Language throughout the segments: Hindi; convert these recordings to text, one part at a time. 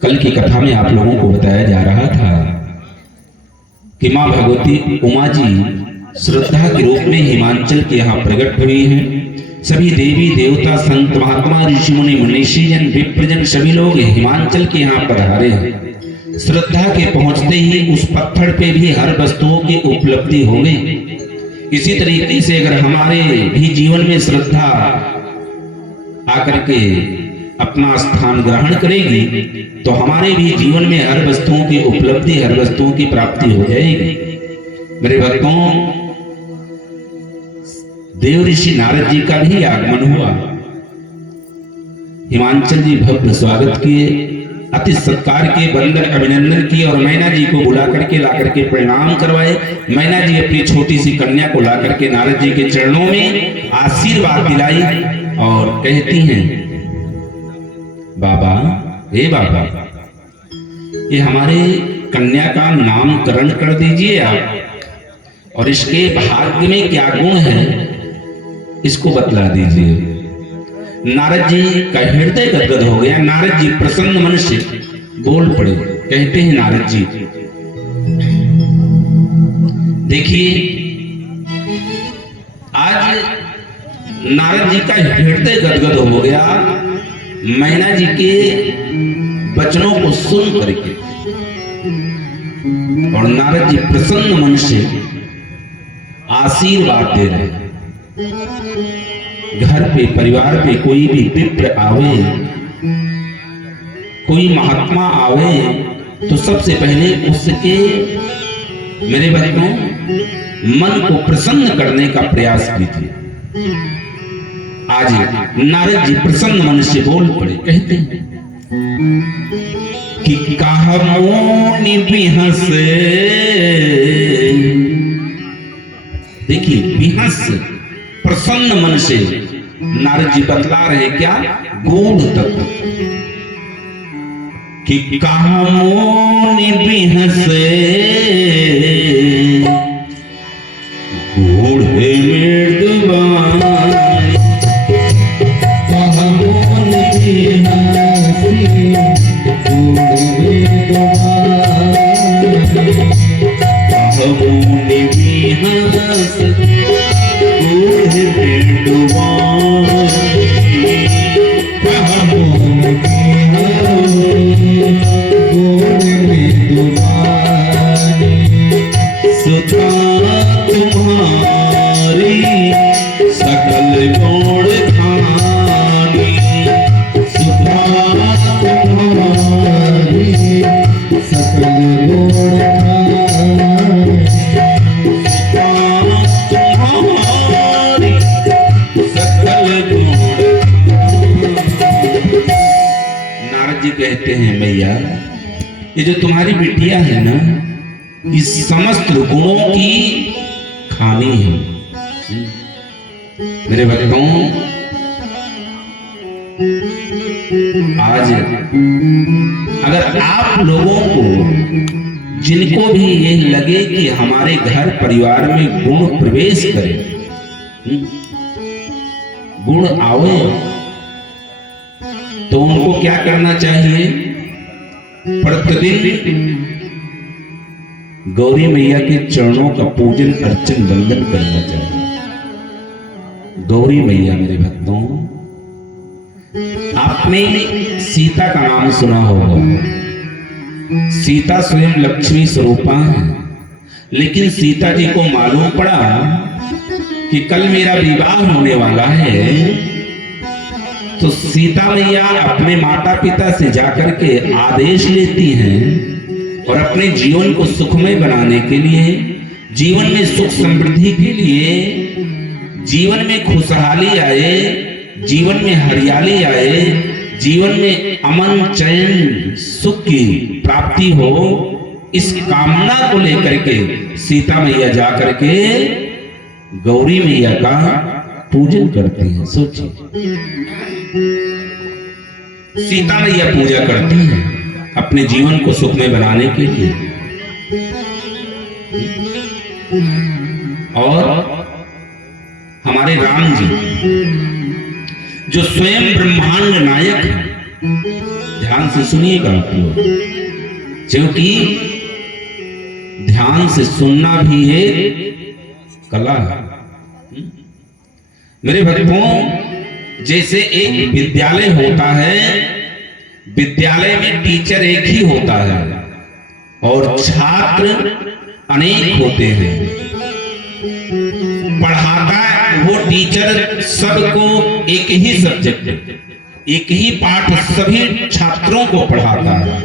कल की कथा में आप लोगों को बताया जा रहा था कि माँ भगवती उमा जी श्रद्धा के रूप में हिमांचल के यहाँ प्रकट हुई हैं। सभी देवी देवता संत महात्मा ऋषि मुनि मनीषी जन विप्रजन सभी लोग हिमांचल के यहाँ पधारे हैं। श्रद्धा के पहुंचते ही उस पत्थर पे भी हर वस्तुओं की उपलब्धि हो गई। इसी तरीके से अगर हमारे भी जीवन में श्रद्धा आकर के अपना स्थान ग्रहण करेगी तो हमारे भी जीवन में हर वस्तुओं की उपलब्धि, हर वस्तुओं की प्राप्ति हो जाएगी। मेरे भक्तों, देव ऋषि नारद जी का भी आगमन हुआ। हिमांचल जी भव्य स्वागत किए, अति सत्कार के, बंदर अभिनंदन किए और मैना जी को बुला करके ला करके प्रणाम करवाए। मैना जी अपनी छोटी सी कन्या को ला करके नारद जी के चरणों में आशीर्वाद दिलाई और कहती हैं, बाबा, हे बाबा, ये हमारे कन्या का नामकरण कर दीजिए आप, और इसके भाग्य में क्या गुण है इसको बतला दीजिए। नारद जी का हृदय गदगद हो गया। नारद जी प्रसन्न मन से बोल पड़े। कहते हैं नारद जी, देखिए आज नारद जी का हृदय गदगद हो गया मैना जी के वचनों को सुन करके, और नारद जी प्रसन्न मन से आशीर्वाद दे रहे। घर पे, परिवार पे कोई भी विप्र आवे, कोई महात्मा आवे तो सबसे पहले उसके, मेरे बच्चों, मन को प्रसन्न करने का प्रयास कीजिए। आज नारद जी प्रसन्न मन से बोल पड़े। कहते हैं कि कहमोनि बिहस, देखिए बिहस, प्रसन्न मन से नारद जी बतला रहे क्या? गूढ़ तत्व। कि कहमोनि बिहस गूढ़ मृदुवान, कहते हैं मैया, ये जो तुम्हारी बिटिया है ना, इस समस्त गुणों की खामी है। मेरे भक्तों, आज अगर आप लोगों को, जिनको भी ये लगे कि हमारे घर परिवार में गुण प्रवेश करे, गुण आवे, तो उनको क्या करना चाहिए? प्रतिदिन गौरी मैया के चरणों का पूजन अर्चन वंदन करना चाहिए। गौरी मैया, मेरे भक्तों, आपने सीता का नाम सुना होगा। सीता स्वयं लक्ष्मी स्वरूपा है, लेकिन सीता जी को मालूम पड़ा कि कल मेरा विवाह होने वाला है, तो सीता मैया अपने माता पिता से जाकर के आदेश लेती हैं और अपने जीवन को सुखमय बनाने के लिए, जीवन में सुख समृद्धि के लिए, जीवन में खुशहाली आए, जीवन में हरियाली आए, जीवन में अमन, चैन, सुख की प्राप्ति हो, इस कामना को लेकर के सीता मैया जाकर के गौरी मैया का पूजन करती हैं। सोचिए, सीता मैया पूजा करती हैं अपने जीवन को सुखमय बनाने के लिए, और हमारे राम जी जो स्वयं ब्रह्मांड नायक है, ध्यान से सुनिएगा आप लोग, क्योंकि ध्यान से सुनना भी एक कला है। मेरे भक्तों, जैसे एक विद्यालय होता है, विद्यालय में टीचर एक ही होता है और छात्र अनेक होते हैं। पढ़ाता वो टीचर सबको एक ही सब्जेक्ट, एक ही पाठ सभी छात्रों को पढ़ाता है,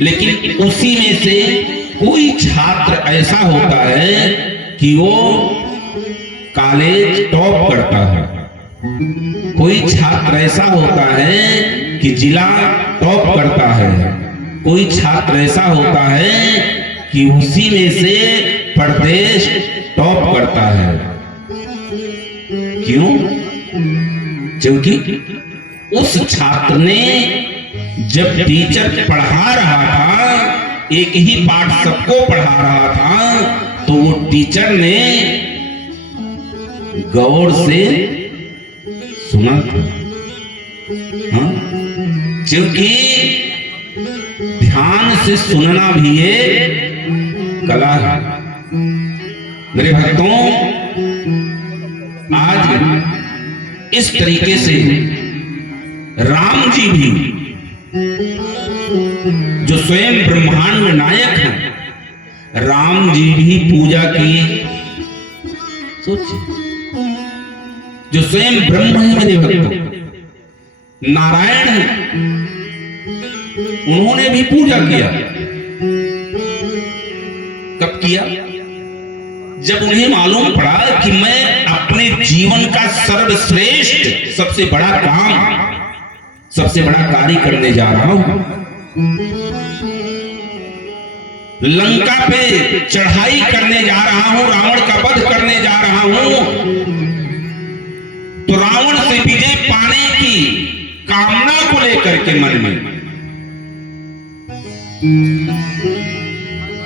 लेकिन उसी में से कोई छात्र ऐसा होता है कि वो कॉलेज टॉप करता है, कोई छात्र ऐसा होता है कि जिला टॉप करता है, कोई छात्र ऐसा होता है कि उसी में से प्रदेश टॉप करता है। क्यों? क्योंकि उस छात्र ने जब टीचर पढ़ा रहा था, एक ही पाठ सबको पढ़ा रहा था, तो वो टीचर ने गौर से सुना था। हाँ? क्योंकि ध्यान से सुनना भी एक कला है। मेरे भक्तों, आज इस तरीके से राम जी भी, जो स्वयं ब्रह्मांड में नायक हैं, राम जी भी पूजा की। सोचिए, जो स्वयं ब्रह्म है मेरे भक्तों, नारायण है, उन्होंने भी पूजा किया। कब किया? जब उन्हें मालूम पड़ा कि मैं अपने जीवन का सर्वश्रेष्ठ, सबसे बड़ा काम, सबसे बड़ा कार्य करने जा रहा हूं। लंका पे चढ़ाई करने जा रहा हूं, रावण का वध करने जा रहा हूं, तो रावण से विजय पाने की कामना को लेकर के मन में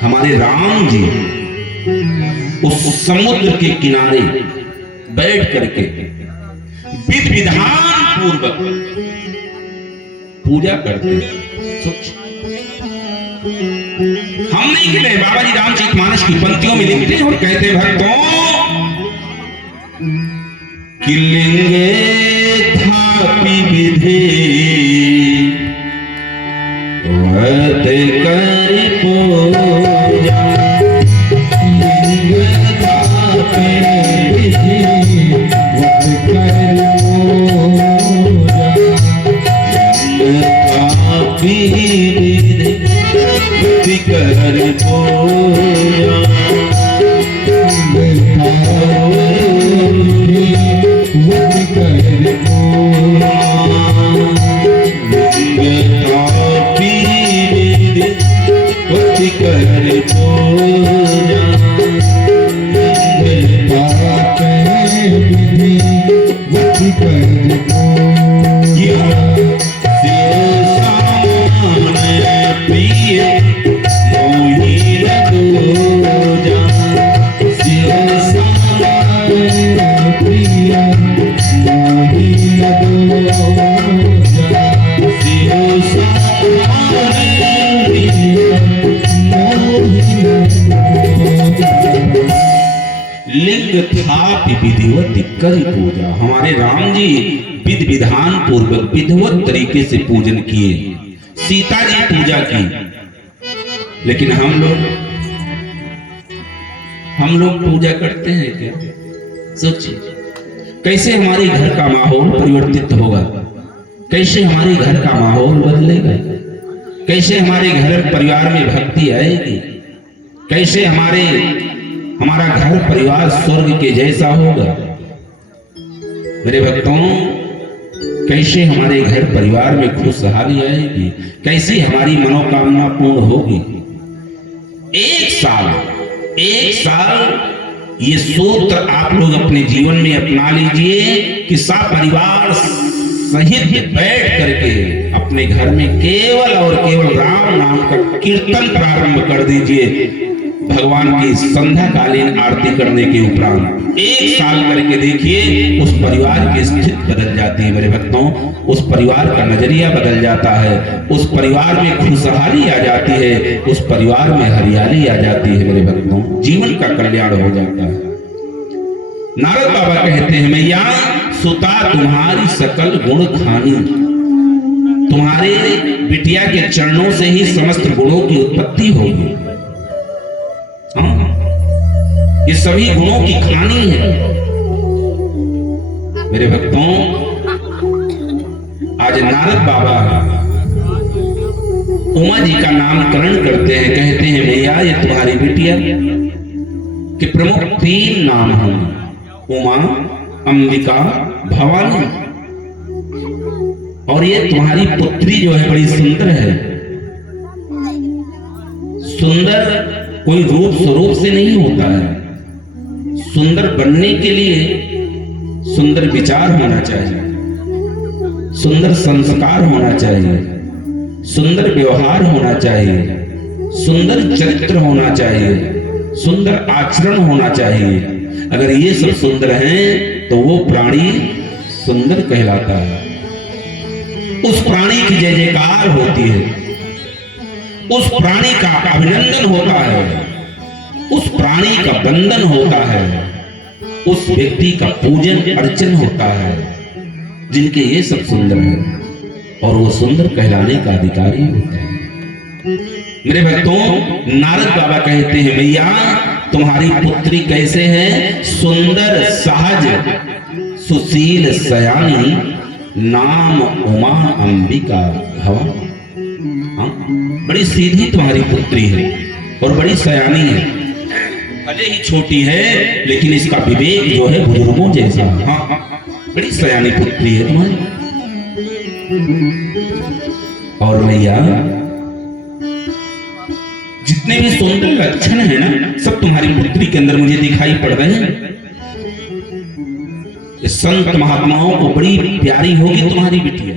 हमारे राम जी उस समुद्र के किनारे बैठ करके विधि विधान पूर्वक पूजा करते हैं। हम नहीं गिने, बाबा जी रामचरितमानस की पंक्तियों में लिखते हैं और कहते हैं, भक्तों कि लिंगे थापि विधि वत कर पूजा, लिंगे थापि विधि वत कर पूजा, लिंगे थापि विधि वत कर पूजा, विधिवत करी पूजा। हमारे राम जी विधि विधान पूर्वक विधिवत तरीके से पूजन किए, सीता जी पूजा की। लेकिन हम लोग पूजा करते हैं क्या? सोचिए, कैसे हमारे घर का माहौल परिवर्तित होगा, कैसे हमारे घर का माहौल बदलेगा, कैसे हमारे घर परिवार में भक्ति आएगी, कैसे हमारा घर परिवार स्वर्ग के जैसा होगा। मेरे भक्तों, कैसे हमारे घर परिवार में खुशहाली आएगी, कैसे हमारी मनोकामना पूर्ण होगी। एक साल ये सूत्र आप लोग अपने जीवन में अपना लीजिए कि सब परिवार सहित बैठ करके अपने घर में केवल और केवल राम नाम का कीर्तन प्रारंभ कर दीजिए। भगवान की संध्याकालीन आरती करने के उपरांत 1 साल करके देखिए, उस परिवार की स्थिति बदल जाती है मेरे भक्तों। उस परिवार का नजरिया बदल जाता है, उस परिवार में खुशहाली आ जाती है, उस परिवार में हरियाली आ जाती है मेरे भक्तों। जीवन का कल्याण हो जाता है। नारद बाबा कहते हैं, मैया सुता तुम्हारी सकल गुण खानी, तुम्हारे बिटिया के चरणों से ही समस्त गुणों की उत्पत्ति होगी। ये सभी गुणों की खानी है मेरे भक्तों। आज नारद बाबा उमा जी का नामकरण करते हैं, कहते हैं भैया ये तुम्हारी बिटिया के प्रमुख 3 नाम हैं, उमा, अंबिका, भवानी। और ये तुम्हारी पुत्री जो है बड़ी सुंदर है। सुंदर कोई रूप स्वरूप से नहीं होता है, सुंदर बनने के लिए सुंदर विचार होना चाहिए, सुंदर संस्कार होना चाहिए, सुंदर व्यवहार होना चाहिए, सुंदर चरित्र होना चाहिए, सुंदर आचरण होना चाहिए। अगर ये सब सुंदर हैं तो वो प्राणी सुंदर कहलाता है। उस प्राणी की जय जयकार होती है, उस प्राणी का अभिनंदन होता है, उस प्राणी का बंदन होता है, उस व्यक्ति का पूजन अर्चन होता है, जिनके ये सब सुंदर है और वो सुंदर कहलाने का अधिकारी होता है। मेरे भक्तों, नारद बाबा कहते हैं भैया तुम्हारी पुत्री कैसे है? सुंदर, सहज, सुशील, सयानी, नाम उमा अंबिका भवानी। बड़ी सीधी तुम्हारी पुत्री है और बड़ी सयानी है। भले ही छोटी है लेकिन इसका विवेक जो है बुजुर्गों जैसा। हाँ, बड़ी सयानी पुत्री है तुम्हारी। और भैया जितने भी सुंदर लक्षण है ना, सब तुम्हारी पुत्री के अंदर मुझे दिखाई पड़ रहे हैं। संत महात्माओं को बड़ी प्यारी होगी तुम्हारी बिटिया।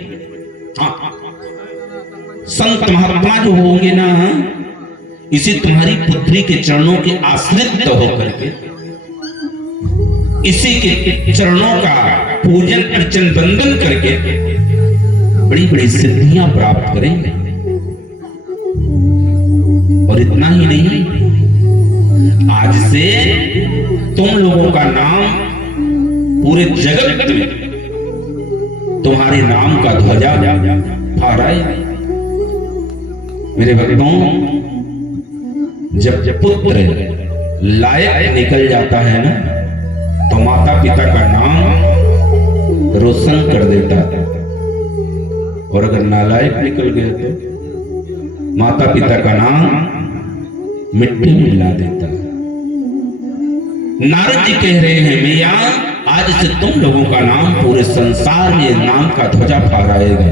हाँ, संत महात्मा जो होंगे ना, इसी तुम्हारी पुत्री के चरणों के आश्रित होकर के इसी के चरणों का पूजन अर्चन बंदन करके बड़ी बड़ी सिद्धियां प्राप्त करेंगे। और इतना ही नहीं, आज से तुम लोगों का नाम पूरे जगत में तुम्हारे नाम का ध्वजा फहराए। मेरे भक्तों, जब पुत्र लायक निकल जाता है ना, तो माता पिता का नाम रोशन कर देता है, और अगर नालायक निकल गया तो माता पिता का नाम मिट्टी में मिला देता है। नारद जी कह रहे हैं भैया आज से तुम लोगों का नाम पूरे संसार में नाम का ध्वजा फहराएगा।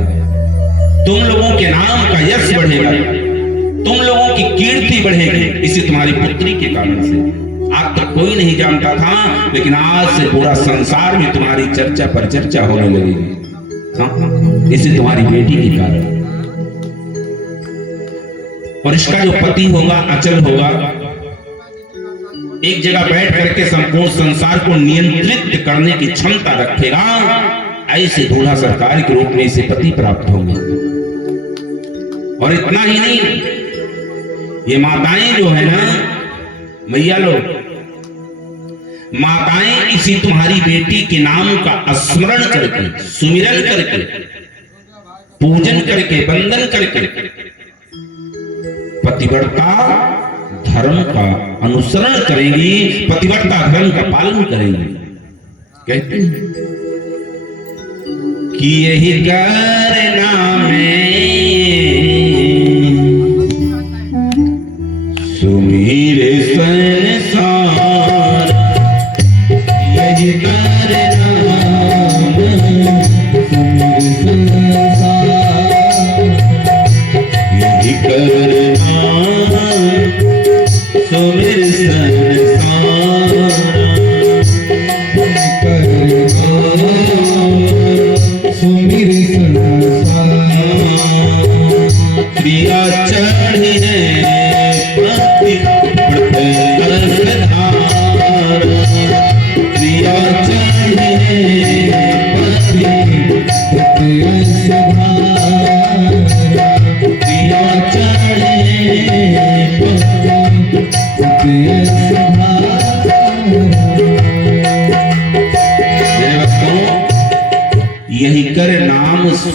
तुम लोगों के नाम का यश बढ़ेगा, तुम लोगों की कीर्ति बढ़ेगी, इसी तुम्हारी पुत्री के कारण से। आज तक कोई नहीं जानता था, लेकिन आज से पूरा संसार में तुम्हारी चर्चा पर चर्चा होने लगेगी। हाँ, इसी तुम्हारी बेटी के कारण। और इसका जो पति होगा अचल होगा, एक जगह बैठ करके संपूर्ण संसार को नियंत्रित करने की क्षमता रखेगा। ऐसे दूल्हा सरकार के रूप में इसे पति प्राप्त होंगे। और इतना ही नहीं, ये माताएं जो है ना, मैया लोग, माताएं इसी तुम्हारी बेटी के नाम का स्मरण करके, सुमिरन करके, पूजन करके, वंदन करके पतिव्रता धर्म का अनुसरण करेंगी, पतिव्रता धर्म का पालन करेंगी। कहते हैं कि यही करना में सुमीरे संसार, यही करना यही करना सुमिर संसार, सुमिर संसार। प्रिया चढ़ी है पति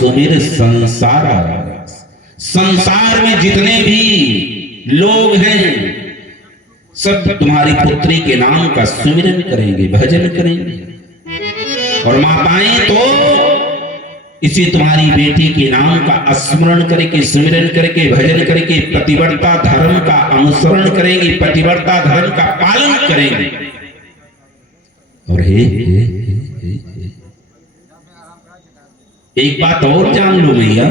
सुमिर संसारा। संसार में जितने भी लोग हैं सब तुम्हारी पुत्री के नाम का सुमिरन करेंगे, भजन करेंगे। और माताएं तो इसी तुम्हारी बेटी के नाम का स्मरण करके, सुमिरन करके, भजन करके पतिव्रता धर्म का अनुसरण करेंगे, पतिव्रता धर्म का पालन करेंगे। और हे एक बात और जान लो भैया,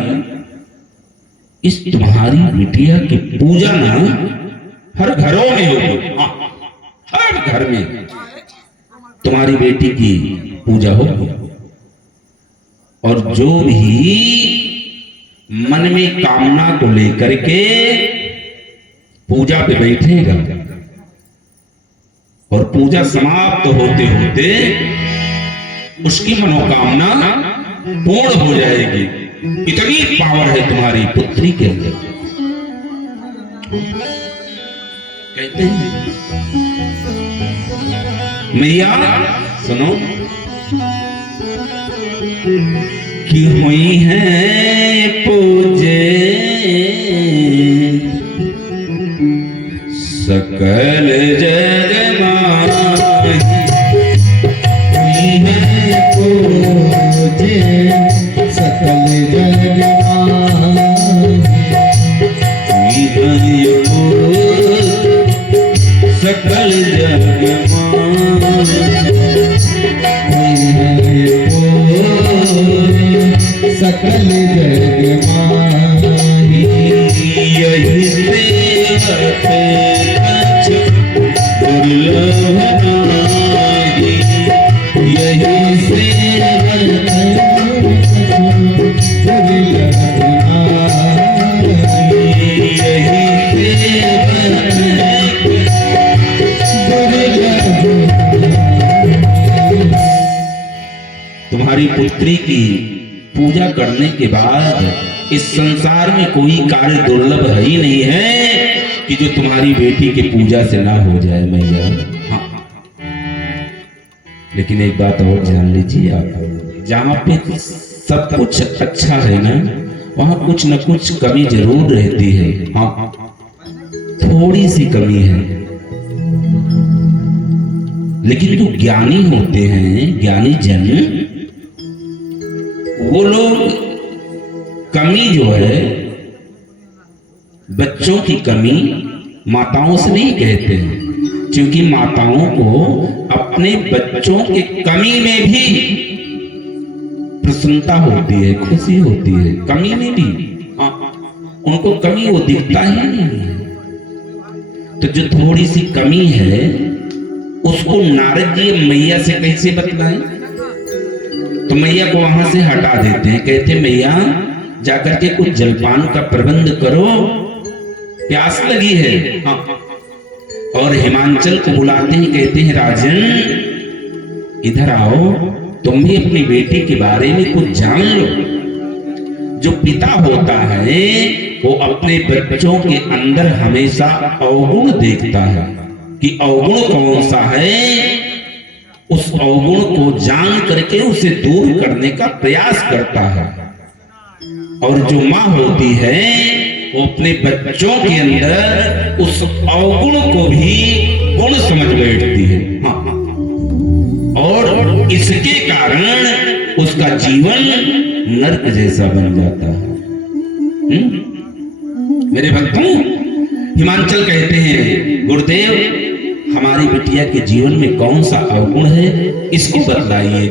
इस तुम्हारी बिटिया की पूजा ना हर घरों में होगी। हर घर में तुम्हारी बेटी की पूजा होगी। और जो भी मन में कामना को लेकर के पूजा पे बैठेगा और पूजा समाप्त होते होते उसकी मनोकामना पूर्ण हो जाएगी। इतनी पावर है तुम्हारी पुत्री के अंदर। कहते हैं मैया सुनो कि हुई है पूजे सकल जग माही, हुई है पूजे सकल जग माही, हुई है सकल जग माही, सकल जग माही, यही से दुर्लभ नाही, यही से दुर्लभ नाही, यही तुम्हारी पुत्री की पूजा करने के बाद इस संसार में कोई कार्य दुर्लभ है ही नहीं है कि जो तुम्हारी बेटी की पूजा से ना हो जाए मैया। हाँ, लेकिन एक बात और जान लीजिए आप, जहां पे सब कुछ अच्छा है ना वहां कुछ न कुछ कमी जरूर रहती है। हाँ, थोड़ी सी कमी है। लेकिन जो ज्ञानी होते हैं, ज्ञानी जन, वो लोग कमी जो है, बच्चों की कमी माताओं से नहीं कहते हैं, क्योंकि माताओं को अपने बच्चों के कमी में भी प्रसन्नता होती है, खुशी होती है। कमी में भी उनको कमी वो दिखता ही नहीं है। तो जो थोड़ी सी कमी है उसको नारद जी मैया से कैसे बतलाएं? तो मैया को वहां से हटा देते हैं, कहते मैया जाकर के कुछ जलपान का प्रबंध करो, प्यास लगी है। हाँ। और हिमांचल को बुलाते हैं, कहते हैं राजन इधर आओ, तुम भी अपनी बेटी के बारे में कुछ जान लो। जो पिता होता है वो अपने बच्चों के अंदर हमेशा अवगुण देखता है कि अवगुण कौन सा है, उस अवगुण को जान करके उसे दूर करने का प्रयास करता है। और जो माँ होती है वो अपने बच्चों के अंदर उस अवगुण को भी गुण समझ बैठती है। हाँ। और इसके कारण उसका जीवन नरक जैसा बन जाता है। मेरे भक्तों, हिमांचल कहते हैं गुरुदेव हमारी बिटिया के जीवन में कौन सा अवगुण है इसको बतलाइए।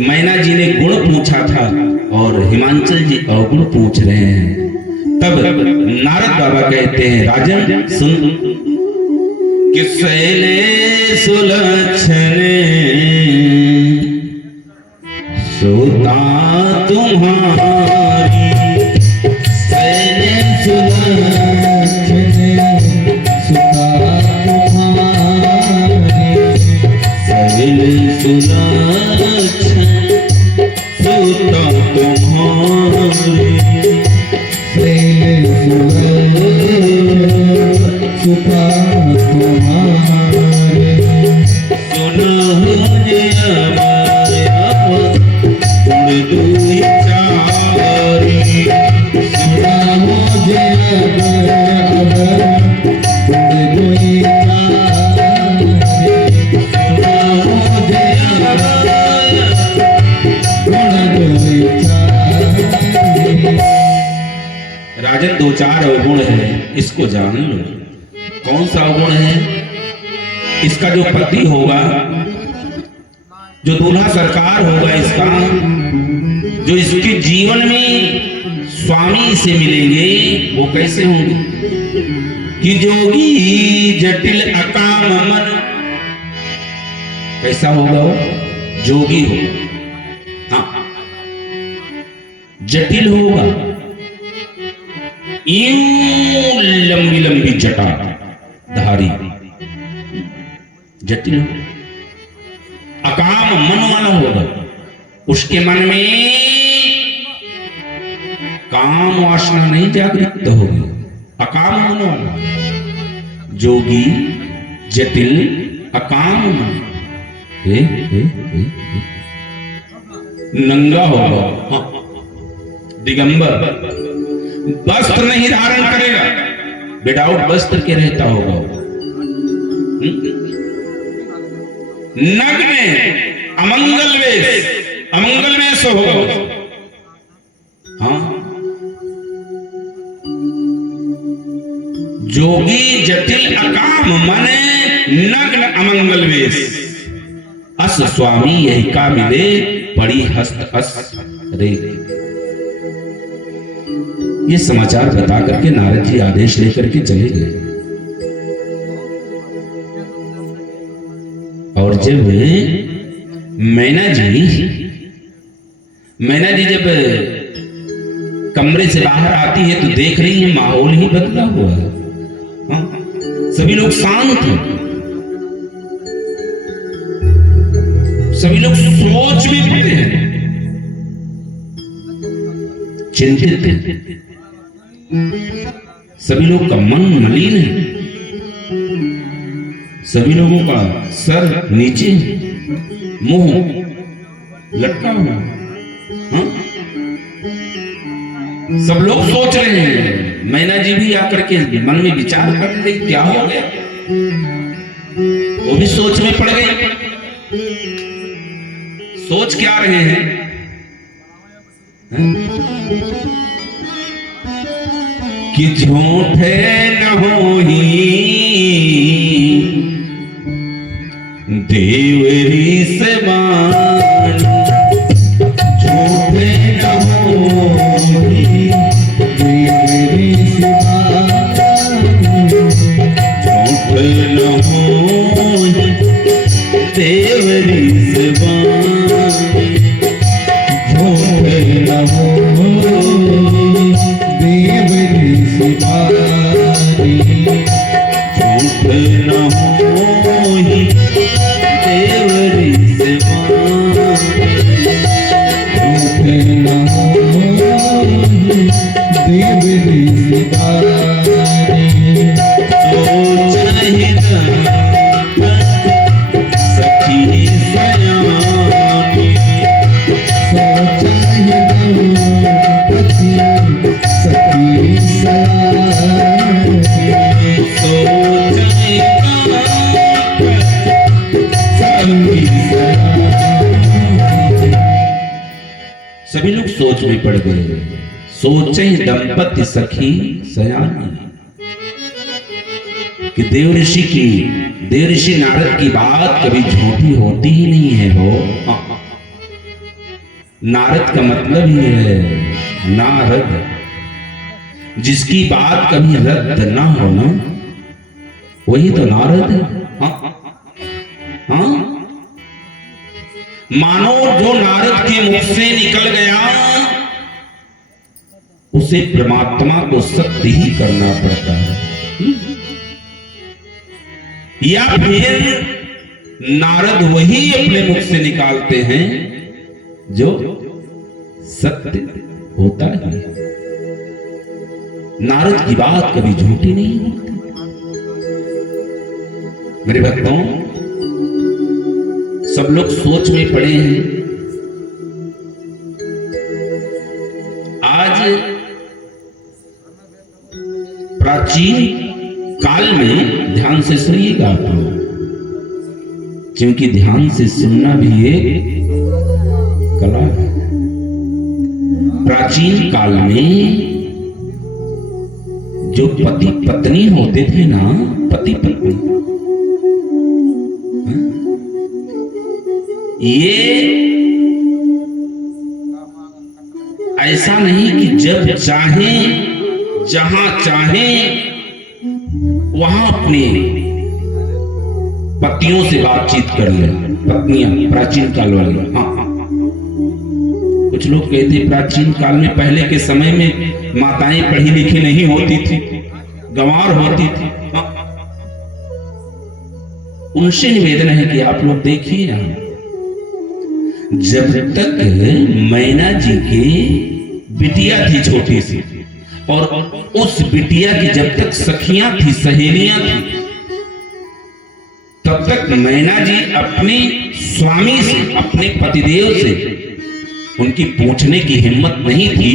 मैना जी ने गुण पूछा था और हिमांचल जी अवगुण पूछ रहे हैं। तब नारद बाबा कहते हैं राजन सुन, कि शैले सुलक्षणे सुता तुम्हारी, शैले सुलक्षणे सुता सुलक्षण सुता तुम्हारी, सुता तुम्हारे, सुनो गुण दुई चार, राजन, दो चार अवगुण है, इसको जान लो। कौन सा अवगुण है? इसका जो पति होगा, जो दूल्हा सरकार होगा इसका, जो इसके जीवन में स्वामी से मिलेंगे, वो कैसे होंगे? कि जोगी जटिल अकाम मन। कैसा होगा वो? जोगी होगा, हाँ, जटिल होगा, यूं लंबी लंबी जटा धारी, जटिल होगा। अकाम मन वाला होगा, उसके मन में काम वासना नहीं जागृत होगी, अकाम मन वाला। जोगी जटिल अकाम मन, नंगा होगा, हाँ, दिगंबर, वस्त्र नहीं धारण करेगा, विदाउट वस्त्र के रहता होगा। नग्न, अमंगल वेश होगा, हाँ। जोगी जटिल अकाम मन, नग्न अमंगल वेश, अस स्वामी यही का मिले, पड़ी हस्त अस रे। ये समाचार बता करके नारद जी आदेश लेकर के चले गए। और जब मैना जी जब कमरे से बाहर आती है तो देख रही है माहौल ही बदला हुआ है, हाँ? सभी लोग शांत हैं, सभी लोग सोच में पड़े हैं, चिंतित हैं, सभी लोग का मन मलिन है, सभी लोगों का सर नीचे, मुंह लटका हुआ, हाँ? सब लोग सोच रहे हैं। मैना जी भी आकर के मन में विचार कर रही, क्या हो गया? वो भी सोच में पड़ गए। सोच क्या रहे हैं? कि झूठे न होही देवरी से मान, झूठे न होही देवरी से मान, झूठे न होही देवरी से मान, झूठे न होही देवरी से मान, झूठे न होही देवरी से मान, झूठे न होही देवरी से मान। सखी सयानी, सखी सयानी, सभी लोग सोच में पड़ गए। सोचे दंपति सखी सयानी कि देव ऋषि नारद की बात कभी झूठी होती ही नहीं है हो। नारद का मतलब ही है नारद, जिसकी बात कभी रद्द ना हो ना, वही तो नारद है। हाँ? मानो जो नारद के मुख से निकल गया उसे परमात्मा को सत्य ही करना पड़ता है, या फिर नारद वही अपने मुख से निकालते हैं जो सत्य होता है। नारद की बात कभी झूठी नहीं होती। मेरे भक्तों, सब लोग सोच में पड़े हैं। आज प्राचीन काल में, ध्यान से सुनिएगा आप लोग, क्योंकि ध्यान से सुनना भी एक कला है। प्राचीन काल में जो पति पत्नी होते थे ना, पति पत्नी, ये ऐसा नहीं कि जब चाहे जहां चाहे वहां अपने पतियों से बातचीत कर ले। पत्नियां प्राचीन काल वाली, हाँ, कुछ लोग कहते प्राचीन काल में, पहले के समय में माताएं पढ़ी लिखी नहीं होती थी, गंवार होती थी। हाँ। उनसे निवेदन है कि आप लोग देखिए, जब तक मैना जी की बिटिया थी छोटी सी, और उस बिटिया की जब तक सखियां थी, सहेलियां थी, तब तक मैना जी अपने स्वामी से, अपने पतिदेव से उनकी पूछने की हिम्मत नहीं थी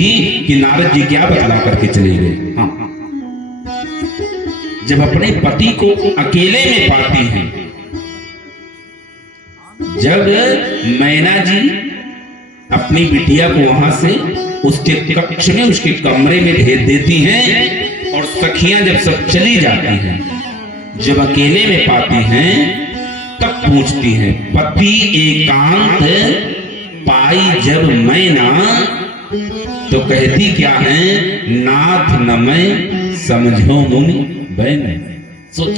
कि नारद जी क्या बतला करके चले गए। हाँ। जब अपने पति को अकेले में पाती हैं, जब मैना जी अपनी बिटिया को वहां से उसके कक्ष में, उसके कमरे में भेज देती हैं, और सखियां जब सब चली जाती हैं, जब अकेले में पाती हैं, तब पूछती हैं, पति एकांत पाई जब मैना, तो कहती क्या है, नाथ न मैं समझो मुनि बैन। सोच,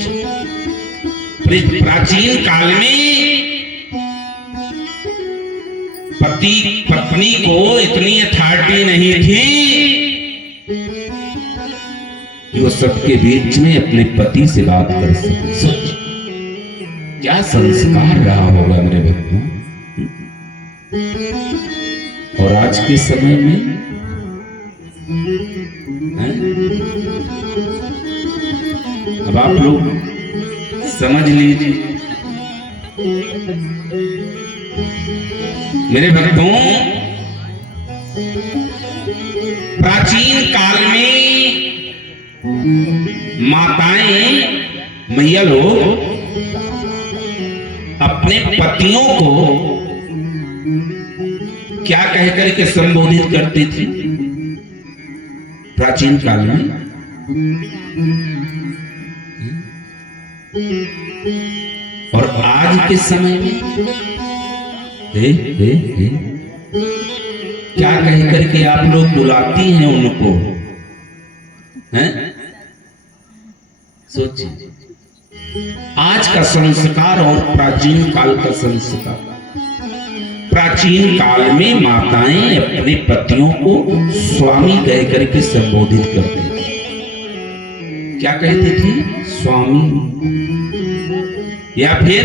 प्राचीन काल में पति पत्नी को इतनी अथॉरिटी नहीं थी कि वो सबके बीच में अपने पति से बात कर सके। सोच क्या संस्कार रहा होगा मेरे भक्तों। और आज के समय में अब आप लोग समझ लीजिए मेरे भक्तों, प्राचीन काल में माताएं, मैया लोग अपने पतियों को क्या कहकर के संबोधित करती थी प्राचीन काल में? और आज के समय में हे क्या कह करके आप लोग बुलाती हैं उनको? हैं? सोचिए, आज का संस्कार और प्राचीन काल का संस्कार। प्राचीन काल में माताएं अपने पतियों को स्वामी कह करके संबोधित करती थी। क्या कहती थी? स्वामी, या फिर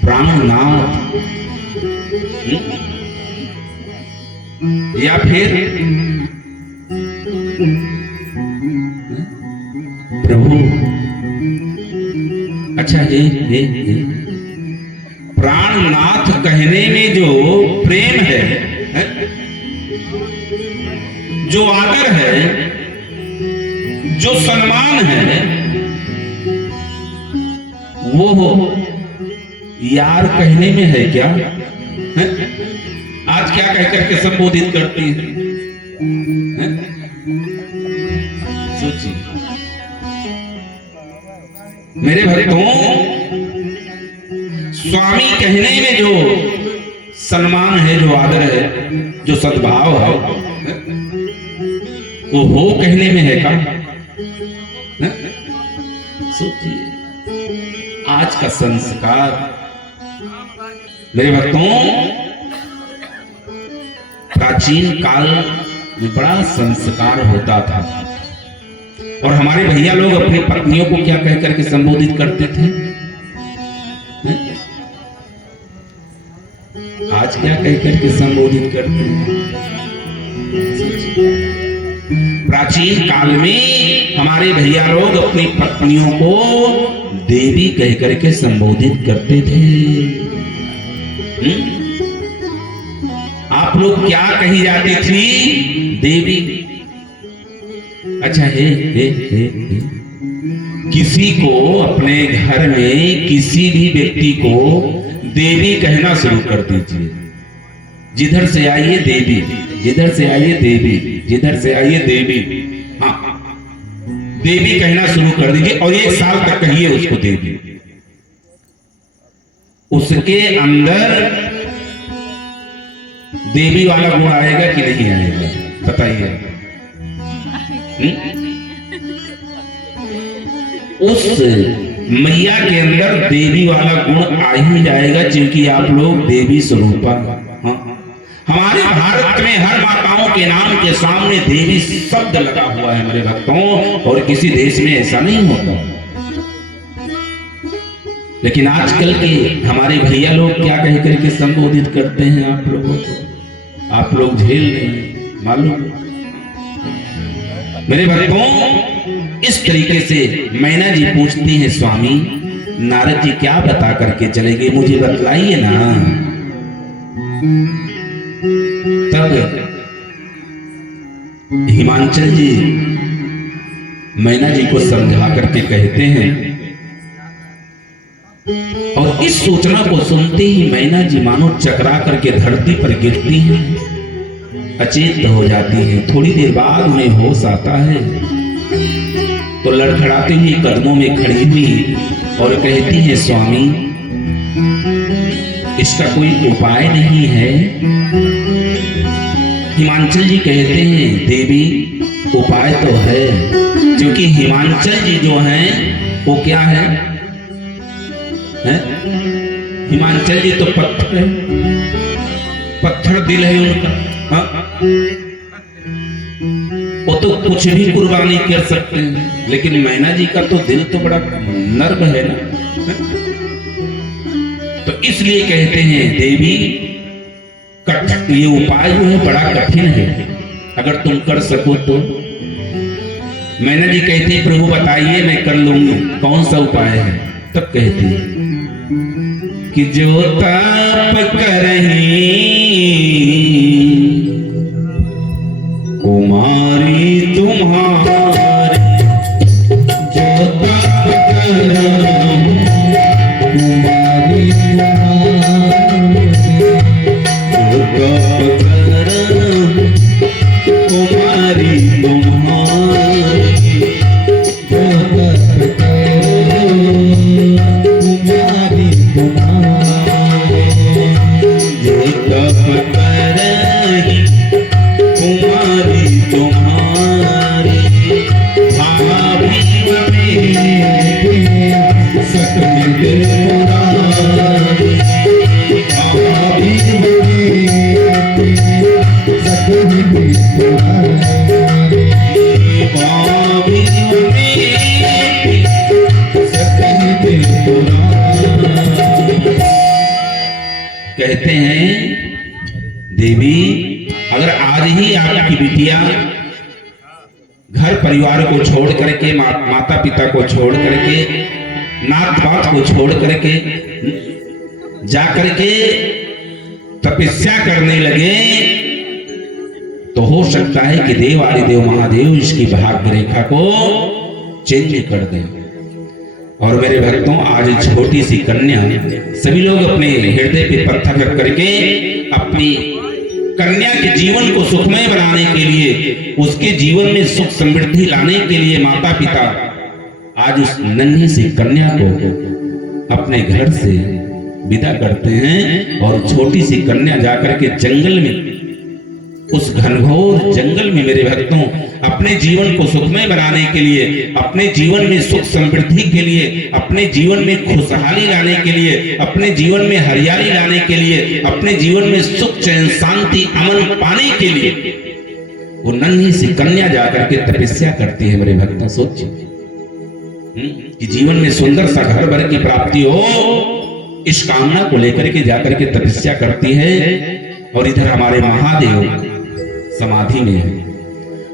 प्राणनाथ, या फिर प्रभु। अच्छा, हे प्राणनाथ कहने में जो प्रेम है, जो आदर है, जो सम्मान है, वो यार कहने में है क्या? आज क्या कहकर के संबोधित करती है? सोचिए मेरे भक्तों, स्वामी कहने में जो सम्मान है, जो आदर है, जो सद्भाव है, वो हो कहने में है का? सोचिए आज का संस्कार मेरे भक्तों, प्राचीन काल में बड़ा संस्कार होता था। और हमारे भैया लोग अपनी पत्नियों को क्या कह करके संबोधित करते थे? आज क्या कह करके संबोधित करते हैं? प्राचीन काल में हमारे भैया लोग अपनी पत्नियों को देवी कह करके संबोधित करते थे। आप लोग क्या कही जाती थी? देवी। अच्छा हे किसी को अपने घर में किसी भी व्यक्ति को देवी कहना शुरू कर दीजिए। जिधर से आइए देवी, जिधर से आइए देवी, जिधर से आइए देवी, हाँ देवी कहना शुरू कर दीजिए और 1 साल तक कहिए उसको देवी। उसके अंदर देवी वाला गुण आएगा कि नहीं आएगा बताइए? उस मैया के अंदर देवी वाला गुण आ ही जाएगा, क्योंकि आप लोग देवी स्वरूपा। हाँ? हमारे भारत में हर माताओं के नाम के सामने देवी शब्द लगा हुआ है मेरे भक्तों, और किसी देश में ऐसा नहीं होता। लेकिन आजकल के हमारे भैया लोग क्या कह करके संबोधित करते हैं आप लोगों को, आप लोग झेल नहीं मालूम। मेरे भक्तों इस तरीके से मैना जी पूछती हैं, स्वामी नारद जी क्या बता करके चले गए, मुझे बतलाइए ना। तब हिमांचल जी मैना जी को समझा करके कहते हैं, और इस सूचना को सुनते ही मैना जी मानो चकरा करके धरती पर गिरती हैं, अचेत हो जाती हैं। थोड़ी देर बाद उन्हें होश आता है तो लड़खड़ाते हुए कदमों में खड़ी हुई और कहती है, स्वामी इसका कोई उपाय नहीं है? हिमांचल जी कहते हैं, देवी उपाय तो है, क्योंकि हिमांचल जी जो हैं वो क्या है? हिमांचल जी तो पत्थर है, पत्थर दिल है उनका। हाँ? वो तो कुछ भी कुर्बानी कर सकते हैं, लेकिन मैना जी का तो दिल तो बड़ा नर्म है ना। तो इसलिए कहते हैं देवी ये उपाय जो है बड़ा कठिन है, अगर तुम कर सको तो। मैना जी कहती है, प्रभु बताइए मैं कर लूंगी, कौन सा उपाय है? तब कहती है कि जो ताप करही कुमारी तुम्हारी, जो ताप करही कुमारी तुम्हारी, जो ताप करही कुमारी तुम्हारी, जो ताप करही कुमारी तुम्हारी, जो तप करही कुमारी तुम्हारी, भाभी सकल पुरारी, भाभी सकल पुरारी, भाभी सकल पुरारी। कहते हैं देवी अगर आज ही आपकी बिटिया घर परिवार को छोड़ करके, माता पिता को छोड़ करके, नात पात को छोड़ करके जा करके तपस्या करने लगे, तो हो सकता है कि देव आदिदेव महादेव इसकी भाग्य रेखा को चेंज कर दें। और मेरे भक्तों आज छोटी सी कन्या, सभी लोग अपने हृदय पे पत्थर रख करके अपनी कन्या के जीवन को सुखमय बनाने के लिए, उसके जीवन में सुख समृद्धि लाने के लिए माता पिता आज उस नन्ही सी कन्या को अपने घर से विदा करते हैं, और छोटी सी कन्या जाकर के जंगल में, उस घनघोर जंगल में मेरे भक्तों अपने जीवन को सुखमय बनाने के लिए, अपने जीवन में सुख समृद्धि के लिए, अपने जीवन में खुशहाली लाने के लिए, अपने जीवन में हरियाली लाने के लिए, अपने जीवन में सुख चैन शांति अमन पाने के लिए वो नन्ही सी कन्या जाकर के तपस्या करती है। मेरे भक्तों सोचिए कि जीवन में सुंदर सा घर भर की प्राप्ति हो, इस कामना को लेकर के जाकर के तपस्या करती है। और इधर हमारे महादेव समाधि में है,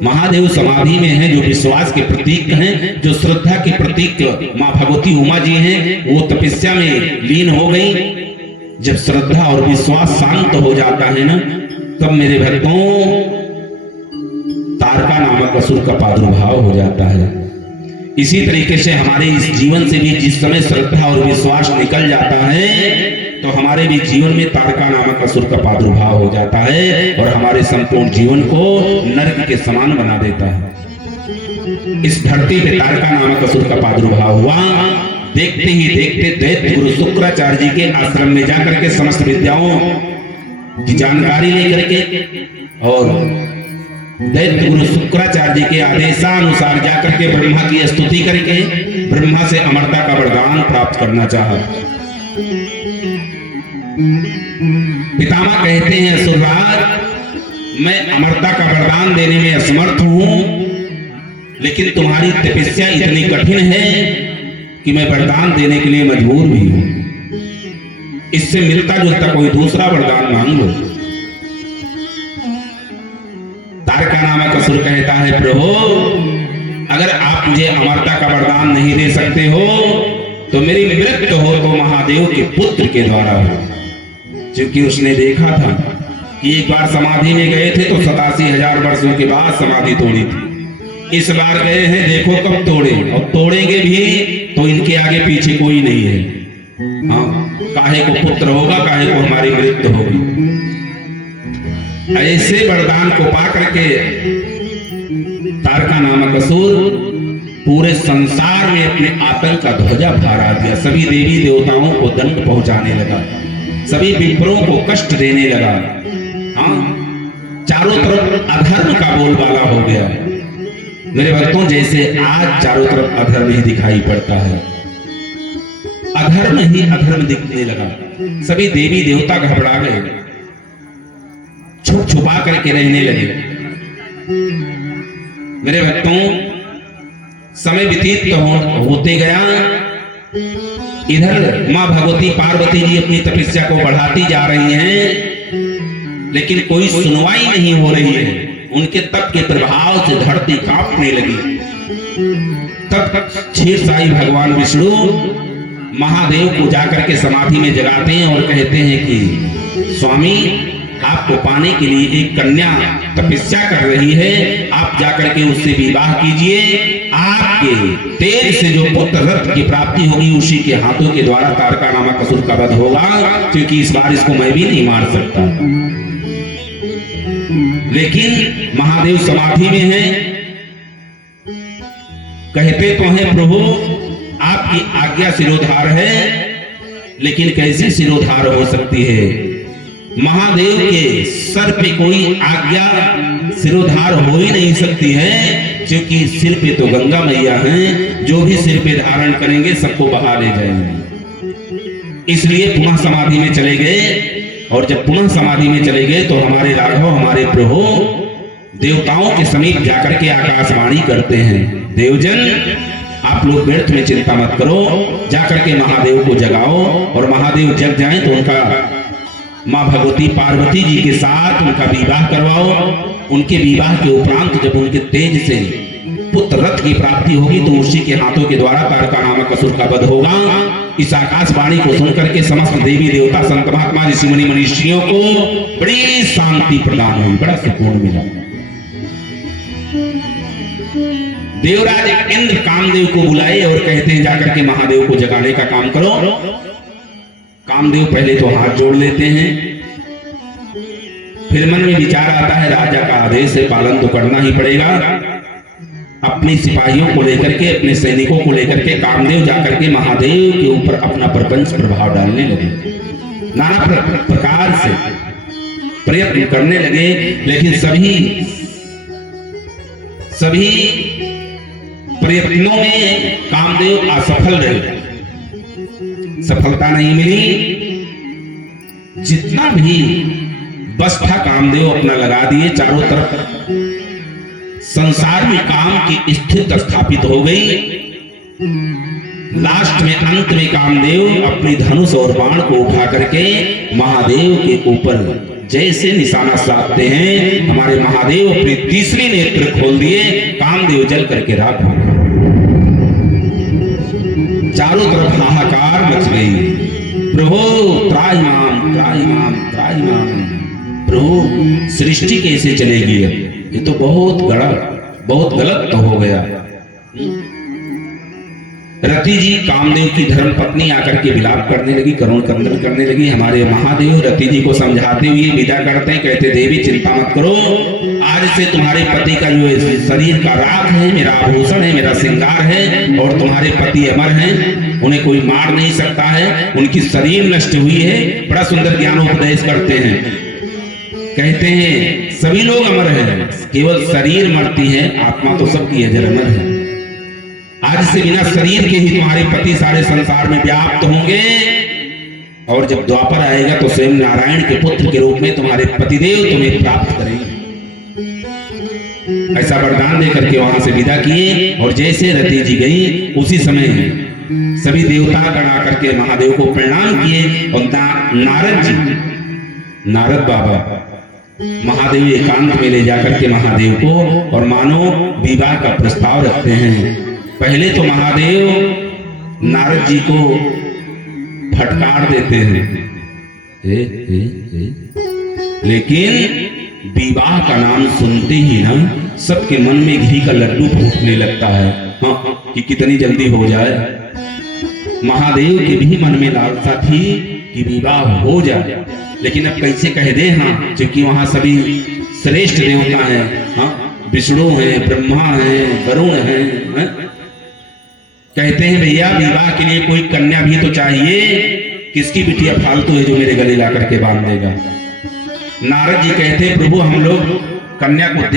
महादेव समाधि में हैं, जो विश्वास के प्रतीक हैं, जो श्रद्धा के प्रतीक मां भगवती उमा जी हैं, वो तपस्या में लीन हो गई। जब श्रद्धा और विश्वास शांत हो जाता है ना, तब मेरे भक्तों तारका नामक असुर का प्रादुर्भाव हो जाता है। इसी तरीके से हमारे इस जीवन से भी जिस समय श्रद्धा और विश्वास निकल जाता है तो हमारे भी जीवन में तारका नामक असुर का प्रादुर्भाव हो जाता है और हमारे संपूर्ण जीवन को नरक के समान बना देता है। इस धरती पे तारका नामक असुर का प्रादुर्भाव हुआ। देखते ही देखते दैत्य गुरु शुक्राचार्य जी के आश्रम में जाकर के समस्त विद्याओं की जानकारी लेकर के और दैत्य गुरु शुक्राचार्य जी के आदेशानुसार जाकर के ब्रह्मा की स्तुति करके ब्रह्मा से अमरता का वरदान प्राप्त करना चाहा। पितामह कहते हैं असुरराज, मैं अमरता का वरदान देने में असमर्थ हूं, लेकिन तुम्हारी तपस्या इतनी कठिन है कि मैं वरदान देने के लिए मजबूर भी हूं। इससे मिलता जुलता कोई दूसरा वरदान मांग लो। तारका नामक असुर कहता है, प्रभु अगर आप मुझे अमरता का वरदान नहीं दे सकते हो तो मेरी मृत्यु हो तो महादेव के पुत्र के द्वारा हो। क्योंकि उसने देखा था कि एक बार समाधि में गए थे तो 87,000 वर्षों के बाद समाधि तोड़ी थी। इस बार गए हैं, देखो कब तोड़े, और तोड़ेंगे भी तो इनके आगे पीछे कोई नहीं है। हाँ, काहे को पुत्र होगा, काहे को हमारी मृत्यु होगी। ऐसे वरदान को पा करके तारका नामक असुर पूरे संसार में अपने आतंक का ध्वजा फहरा दिया। सभी देवी देवताओं को दंड पहुंचाने लगा, सभी विप्रों को कष्ट देने लगा। हाँ, चारों तरफ अधर्म का बोलबाला हो गया। मेरे भक्तों, जैसे आज चारों तरफ अधर्म ही दिखाई पड़ता है, अधर्म ही अधर्म दिखने लगा। सभी देवी देवता घबरा गए, छुप छुपा करके रहने लगे। मेरे भक्तों, समय व्यतीत होते गया। इधर मां भगवती पार्वती जी अपनी तपस्या को बढ़ाती जा रही हैं, लेकिन कोई सुनवाई नहीं हो रही है। उनके तप के प्रभाव से धरती कांपने लगी। तब क्षीरसाई भगवान विष्णु महादेव को जाकर के समाधि में जगाते हैं और कहते हैं कि स्वामी, आपको पाने के लिए एक कन्या तपस्या कर रही है, आप जाकर के उससे विवाह कीजिए। आपके तेज से जो पुत्र रत्न की प्राप्ति होगी उसी के हाथों के द्वारा तारका नामक असुर का वध होगा, क्योंकि इस बार इसको मैं भी नहीं मार सकता। लेकिन महादेव समाधि में हैं, कहते तो हैं प्रभु आपकी आज्ञा सिरोधार है, लेकिन कैसे सिरोधार हो सकती है? महादेव के सर पे कोई आज्ञा सिरोधार हो ही नहीं सकती है, क्योंकि सिर पे तो गंगा मैया हैं, जो भी सिर पे धारण करेंगे सबको बहा ले जाएंगे। इसलिए पुनः समाधि में चले गए, और जब पुनः समाधि में चले गए तो हमारे राघव, हमारे प्रभु देवताओं के समीप जाकर के आकाशवाणी करते हैं, देवजन आप लोग व्यर्थ में चिंता मत करो, जाकर के महादेव को जगाओ। और महादेव जग जाएं तो उनका मां भगवती पार्वती जी के साथ उनका विवाह करवाओ। उनके विवाह के उपरांत जब उनके तेज से पुत्र रथ की प्राप्ति होगी तो उसी के हाथों के द्वारा तारका नामक असुर का वध होगा। इस आकाशवाणी को सुनकर के समस्त देवी देवता, संत महात्मा, ऋषि मुनि मनीषियों को बड़ी शांति प्रदान हुई, बड़ा सुकून मिला। देवराज इंद्र कामदेव को बुलाए और कहते हैं जाकर के महादेव को जगाने का काम करो। कामदेव पहले तो हाथ जोड़ लेते हैं, फिर मन में विचार आता है राजा का आदेश है, पालन तो करना ही पड़ेगा। अपने सिपाहियों को लेकर के, अपने सैनिकों को लेकर के कामदेव जाकर के महादेव के ऊपर अपना प्रपंच प्रभाव डालने लगे, नाना प्रकार से प्रयत्न करने लगे, लेकिन सभी प्रयत्नों में कामदेव असफल रहे, सफलता नहीं मिली। जितना भी बस था कामदेव अपना लगा दिए, चारों तरफ संसार में काम की स्थिति स्थापित हो गई। लास्ट में, अंत में कामदेव अपनी धनुष और बाण को उठा करके महादेव के ऊपर जैसे निशाना साधते हैं, हमारे महादेव अपने तीसरी नेत्र खोल दिए, कामदेव जल करके राख हो गए। चारों तरफ हाहाकार मच गई, प्रभु त्राहिमाम त्राहिमाम त्राहिमाम। प्रभु सृष्टि कैसे चलेगी? ये तो बहुत गलत तो हो गया। रति जी कामदेव की धर्म पत्नी आकर के विलाप करने लगी, करुण क्रंदन करने लगी। हमारे महादेव रति जी को समझाते हुए विदा करते हैं, कहते देवी चिंता मत करो, आज से तुम्हारे पति का जो शरीर का राख है, मेरा आभूषण है, मेरा श्रृंगार है, और तुम्हारे पति अमर हैं, उन्हें कोई मार नहीं सकता है, उनकी शरीर नष्ट हुई है। बड़ा सुंदर ज्ञानोपदेश करते हैं, कहते हैं सभी लोग अमर हैं, केवल शरीर मरती है, आत्मा तो सबकी अजर अमर है। आज से बिना शरीर के ही तुम्हारे पति सारे संसार में व्याप्त होंगे, और जब द्वापर आएगा तो स्वयं नारायण के पुत्र के रूप में तुम्हारे पतिदेव तुम्हें प्राप्त करेंगे। ऐसा वरदान देकर के वहां से विदा किए। और जैसे रति जी गई, उसी समय सभी देवता गण आकर के महादेव को प्रणाम किए। और नारद बाबा महादेव एकांत में ले जाकर के महादेव को और मानो विवाह का प्रस्ताव रखते हैं। पहले तो महादेव नारद जी को फटकार देते हैं, लेकिन विवाह का नाम सुनते ही ना सबके मन में घी का लड्डू फूटने लगता है, हाँ, कि कितनी जल्दी हो जाए। महादेव के भी मन में लालसा थी कि विवाह हो जाए, लेकिन अब कैसे कह दे, हाँ, क्योंकि वहां सभी श्रेष्ठ देवता हैं, हाँ, विष्णु है, ब्रह्मा है, वरुण है, कहते हैं भैया विवाह के लिए कोई कन्या भी तो चाहिए, किसकी बिटिया फालतू है जो मेरे गले ला करके बांध देगा। नारद जी कहते प्रभु हम लोग कन्या को